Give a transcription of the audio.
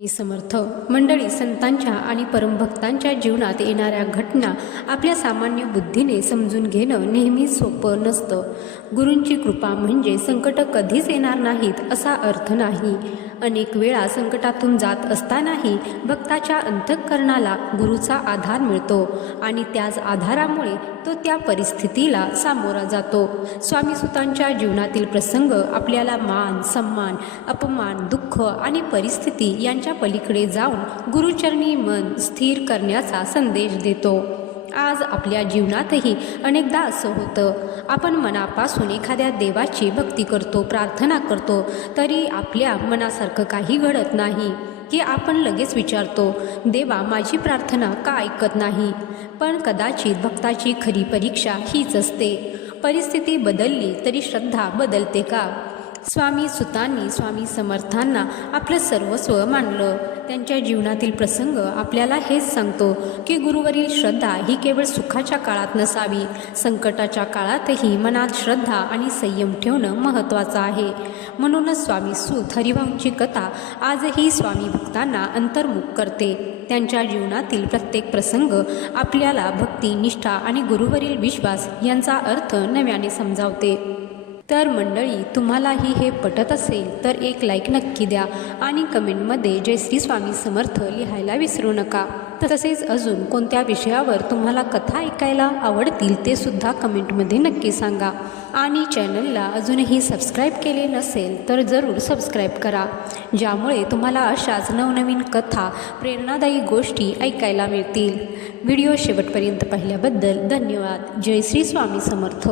समर्थ मंडळी, संतांच्या आणि परमभक्तांच्या जीवनात येणाऱ्या घटना आपल्या सामान्य बुद्धीने समजून घेणं नेहमी सोपं नसतं. गुरूंची कृपा म्हणजे संकट कधीच येणार नाहीत असा अर्थ नाही. अनेक वेळा संकटातून जात असतानाही भक्ताच्या अंतःकरणाला गुरूचा आधार मिळतो आणि त्याच आधारामुळे तो त्या परिस्थितीला सामोरा जातो. स्वामीसुतांच्या जीवनातील प्रसंग आपल्याला मान, सन्मान, अपमान, दुःख आणि परिस्थिती यांच्या पलीकडे जाऊन गुरुचरणी मन स्थिर करण्याचा संदेश देतो. आज आपल्या जीवनातही अनेकदा असं होतं. आपण मनापासून एखाद्या देवाची भक्ती करतो, प्रार्थना करतो, तरी आपल्या मनासारखं काही घडत नाही की आपण लगेच विचारतो, देवा माझी प्रार्थना का ऐकत नाही? पण कदाचित भक्ताची खरी परीक्षा हीच असते. परिस्थिती बदलली तरी श्रद्धा बदलते का? स्वामी सुतांनी स्वामी समर्थांना आपलं सर्वस्व मानलं. त्यांच्या जीवनातील प्रसंग आपल्याला हेच सांगतो की गुरुवरील श्रद्धा ही केवळ सुखाच्या काळात नसावी. संकटाच्या काळातही मनात श्रद्धा आणि संयम ठेवणं महत्त्वाचं आहे. म्हणूनच स्वामी सूत हरिभाऊंची कथा आजही स्वामी भक्तांना अंतर्मुख करते. त्यांच्या जीवनातील प्रत्येक प्रसंग आपल्याला भक्ती, निष्ठा आणि गुरुवरील विश्वास यांचा अर्थ नव्याने समजावते. तर मंडळी, तुम्हालाही हे पटत असेल तर एक लाईक नक्की द्या आणि कमेंटमध्ये जय श्री स्वामी समर्थ लिहायला विसरू नका. तसेच अजून कोणत्या विषयावर तुम्हाला कथा ऐकायला आवडतील ते सुद्धा कमेंटमध्ये नक्की सांगा. आणि चॅनलला अजूनही सबस्क्राईब केले नसेल तर जरूर सबस्क्राईब करा, ज्यामुळे तुम्हाला अशाच नवनवीन कथा, प्रेरणादायी गोष्टी ऐकायला मिळतील. व्हिडिओ शेवटपर्यंत पाहिल्याबद्दल धन्यवाद. जय श्री स्वामी समर्थ.